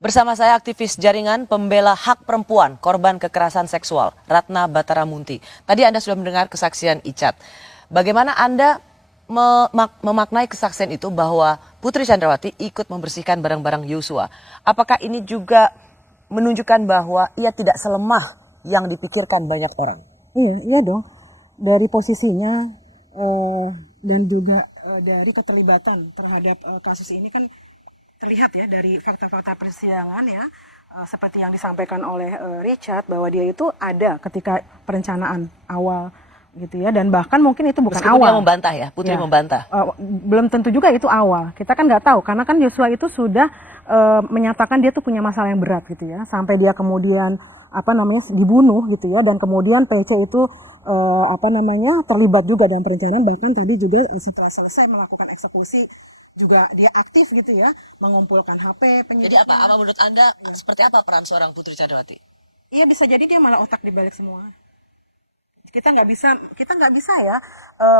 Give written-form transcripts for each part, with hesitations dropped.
Bersama saya aktivis jaringan pembela hak perempuan korban kekerasan seksual, Ratna Bataramunti. Tadi Anda sudah mendengar kesaksian Icat. Bagaimana Anda memaknai kesaksian itu bahwa Putri Chandrawati ikut membersihkan barang-barang Yosua? Apakah ini juga menunjukkan bahwa ia tidak selemah yang dipikirkan banyak orang? Iya dong. Dari posisinya dan juga dari keterlibatan terhadap kasus ini kan terlihat ya dari fakta-fakta persidangan ya, seperti yang disampaikan oleh Richard bahwa dia itu ada ketika perencanaan awal gitu ya, dan bahkan mungkin itu bukan Meskipun awal. dia membantah ya, Putri Ya. membantah. Belum tentu juga itu awal. Kita kan nggak tahu karena kan Yosua itu sudah menyatakan dia tuh punya masalah yang berat gitu ya, sampai dia kemudian dibunuh gitu ya, dan kemudian PC itu terlibat juga dalam perencanaan, bahkan tadi juga setelah selesai melakukan eksekusi juga dia aktif gitu ya, mengumpulkan HP penyidik. Jadi apa menurut Anda seperti apa peran seorang Putri Chandrawati? Iya, bisa jadi dia malah otak dibalik semua. Kita nggak bisa ya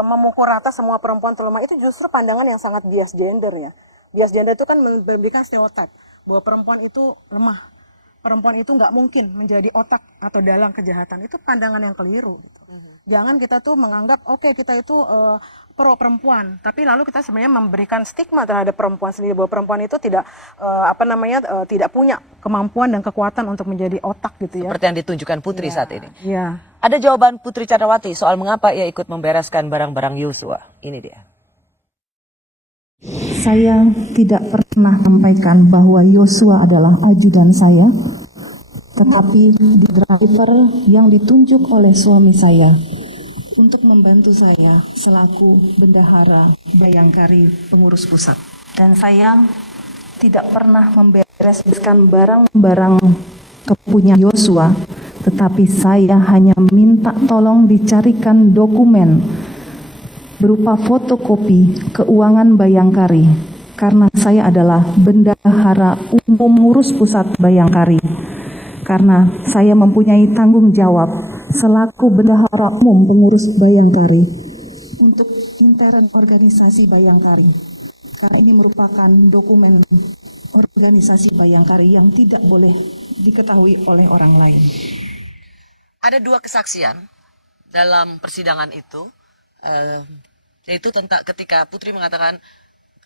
memukul rata semua perempuan terlemah. Itu justru pandangan yang sangat bias gender ya. Bias gender itu kan memberikan stereotip bahwa perempuan itu lemah, perempuan itu nggak mungkin menjadi otak atau dalang kejahatan. Itu pandangan yang keliru gitu. Jangan kita tuh menganggap oke, kita itu pro perempuan, tapi lalu kita sebenarnya memberikan stigma terhadap perempuan sendiri bahwa perempuan itu tidak tidak punya kemampuan dan kekuatan untuk menjadi otak gitu ya. Seperti yang ditunjukkan Putri saat ini. Iya. Ada jawaban Putri Chandrawati soal mengapa ia ikut membereskan barang-barang Yosua. Ini dia. Saya tidak pernah sampaikan bahwa Yosua adalah ajudan saya, tetapi di driver yang ditunjuk oleh suami saya untuk membantu saya selaku bendahara Bayangkari pengurus pusat. Dan saya tidak pernah membereskan barang-barang kepunya Yosua, tetapi saya hanya minta tolong dicarikan dokumen berupa fotokopi keuangan Bayangkari, karena saya adalah bendahara umum pengurus pusat Bayangkari. Karena saya mempunyai tanggung jawab selaku bendahara umum pengurus Bayangkari untuk intern organisasi Bayangkari. Karena ini merupakan dokumen organisasi Bayangkari yang tidak boleh diketahui oleh orang lain. Ada dua kesaksian dalam persidangan itu, yaitu tentang ketika Putri mengatakan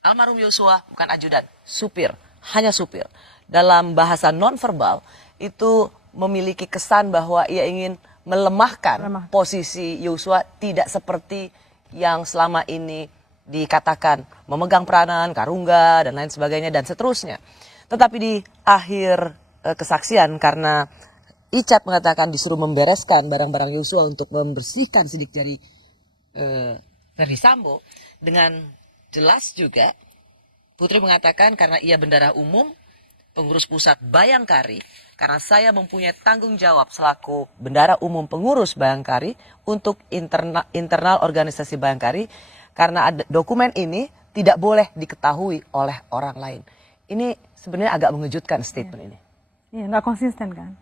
almarhum Yosua bukan ajudan, supir, hanya supir. Dalam bahasa nonverbal itu memiliki kesan bahwa ia ingin melemahkan posisi Yosua, tidak seperti yang selama ini dikatakan memegang peranan, karungga, dan lain sebagainya, dan seterusnya. Tetapi di akhir kesaksian, karena Icat mengatakan disuruh membereskan barang-barang Yosua untuk membersihkan sidik jari Verdi Sambo, dengan jelas juga Putri mengatakan karena ia bendahara umum pengurus pusat Bayangkari, karena saya mempunyai tanggung jawab selaku bendahara umum pengurus Bayangkari untuk internal organisasi Bayangkari, karena ada dokumen ini tidak boleh diketahui oleh orang lain. Ini sebenarnya agak mengejutkan statement ini. Iya, nggak konsisten kan.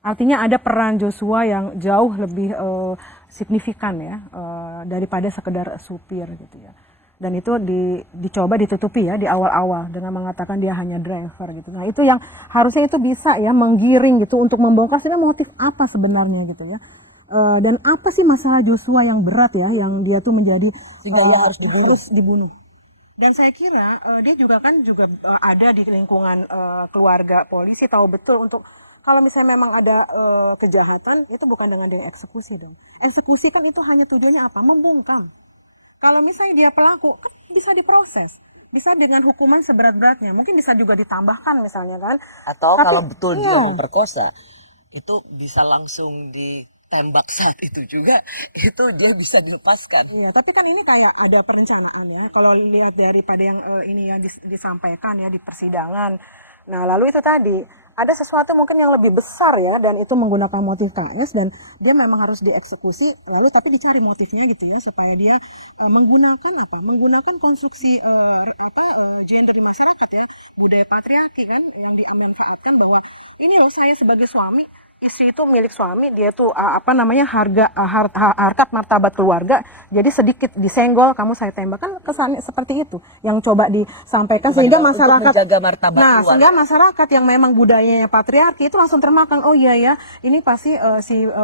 Artinya ada peran Joshua yang jauh lebih signifikan ya daripada sekedar supir gitu ya. Dan itu dicoba ditutupi ya di awal-awal dengan mengatakan dia hanya driver gitu. Nah itu yang harusnya itu bisa ya menggiring gitu untuk membongkar sebenarnya motif apa sebenarnya gitu ya. Dan apa sih masalah Joshua yang berat ya, yang dia tuh menjadi sehingga ia harus dibunuh. Dan saya kira dia juga ada di lingkungan keluarga polisi, tahu betul untuk kalau misalnya memang ada kejahatan itu bukan dengan dieksekusi dong. Eksekusi kan itu hanya tujuannya apa? Membungkam. Kalau misalnya dia pelaku, kan bisa diproses. Bisa dengan hukuman seberat-beratnya. Mungkin bisa juga ditambahkan misalnya kan. Atau kalau betul dia memperkosa, itu bisa langsung ditembak saat itu juga. Itu dia bisa dilepaskan. Iya, tapi kan ini kayak ada perencanaan ya. Kalau lihat daripada yang ini yang disampaikan ya di persidangan. Nah, lalu itu tadi, ada sesuatu mungkin yang lebih besar ya, dan itu menggunakan motif KS, dan dia memang harus dieksekusi, lalu tapi dicari motifnya gitu ya, supaya dia menggunakan konstruksi gender di masyarakat ya, budaya patriarki kan, yang dimanfaatkan bahwa ini loh saya sebagai suami, istri itu milik suami, dia tuh harkat martabat keluarga, jadi sedikit disenggol kamu saya tembak, kan kesannya seperti itu yang coba disampaikan sehingga Untuk masyarakat menjaga martabat keluarga. sehingga masyarakat yang memang budayanya patriarki itu langsung termakan, oh iya ya, ini pasti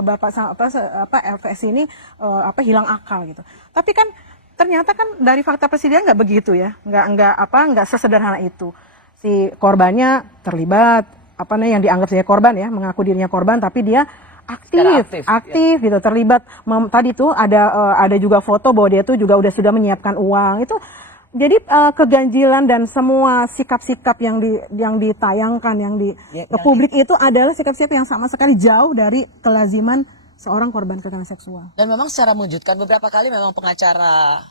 bapak LPS ini hilang akal gitu. Tapi kan ternyata kan dari fakta persidangan nggak begitu ya, nggak sesederhana itu. Si korbannya terlibat, yang dianggap sebagai korban ya, mengaku dirinya korban, tapi dia aktif gitu, terlibat. Tadi tuh ada juga foto bahwa dia tuh juga sudah menyiapkan uang itu. Jadi keganjilan dan semua sikap-sikap yang ditayangkan ke publik itu adalah sikap-sikap yang sama sekali jauh dari kelaziman seorang korban kekerasan seksual. Dan memang secara mengejutkan beberapa kali memang pengacara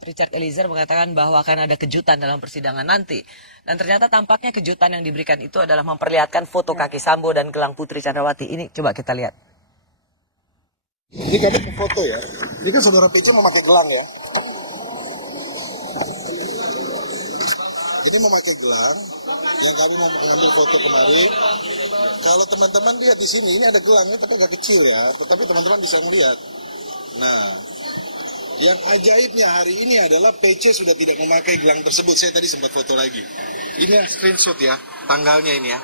Richard Eliezer mengatakan bahwa akan ada kejutan dalam persidangan nanti. Dan ternyata tampaknya kejutan yang diberikan itu adalah memperlihatkan foto kaki Sambo dan gelang Putri Chandrawati. Ini coba kita lihat. Ini kami foto ya. Ini kan saudara PC memakai gelang ya. Ini memakai gelang yang kami mau mengambil foto kemarin. Kalau teman-teman lihat di sini, ini ada gelangnya tapi agak kecil ya. Tetapi teman-teman bisa melihat. Nah, yang ajaibnya hari ini adalah PC sudah tidak memakai gelang tersebut. Saya tadi sempat foto lagi. Ini yang screenshot ya, tanggalnya ini ya.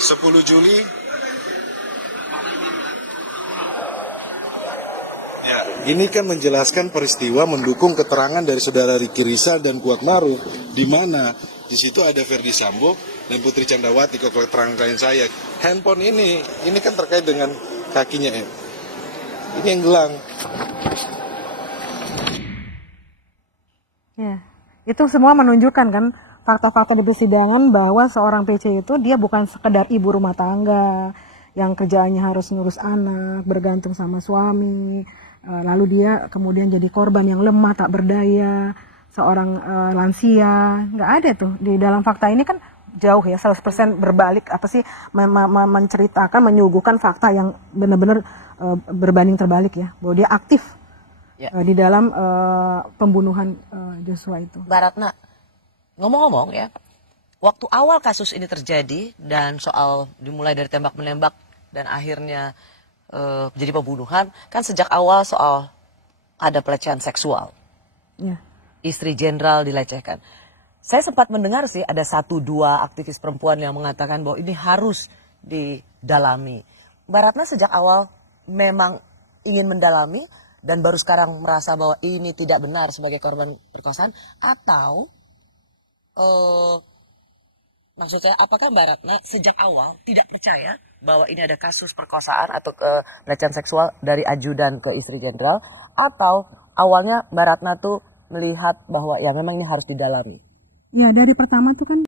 10 Juli. Ya, ini kan menjelaskan peristiwa mendukung keterangan dari saudara Ricky Rizal dan Kuat Maruf, di mana di situ ada Ferdi Sambo dan Putri Chandrawati. Kok keterangan klien saya, handphone ini kan terkait dengan kakinya M. Ini yang gelang. Ya, itu semua menunjukkan kan fakta-fakta di persidangan bahwa seorang PC itu dia bukan sekedar ibu rumah tangga yang kerjaannya harus ngurus anak, bergantung sama suami. Lalu dia kemudian jadi korban yang lemah, tak berdaya, seorang lansia. Nggak ada tuh. Di dalam fakta ini kan jauh ya, 100% berbalik, menceritakan, menyuguhkan fakta yang benar-benar berbanding terbalik ya. Bahwa dia aktif di dalam pembunuhan Joshua itu. Mbak Ratna, ngomong-ngomong ya, waktu awal kasus ini terjadi dan soal dimulai dari tembak-menembak dan akhirnya jadi pembunuhan, kan sejak awal soal ada pelecehan seksual. Ya. Istri jenderal dilecehkan. Saya sempat mendengar sih ada 1-2 aktivis perempuan yang mengatakan bahwa ini harus didalami. Mbak Ratna sejak awal memang ingin mendalami dan baru sekarang merasa bahwa ini tidak benar sebagai korban perkosaan, atau maksud saya, apakah Mbak Ratna sejak awal tidak percaya bahwa ini ada kasus perkosaan atau pelecehan seksual dari ajudan ke istri jenderal, atau awalnya Mbak Ratna tuh melihat bahwa ya memang ini harus didalami? Ya, dari pertama tuh kan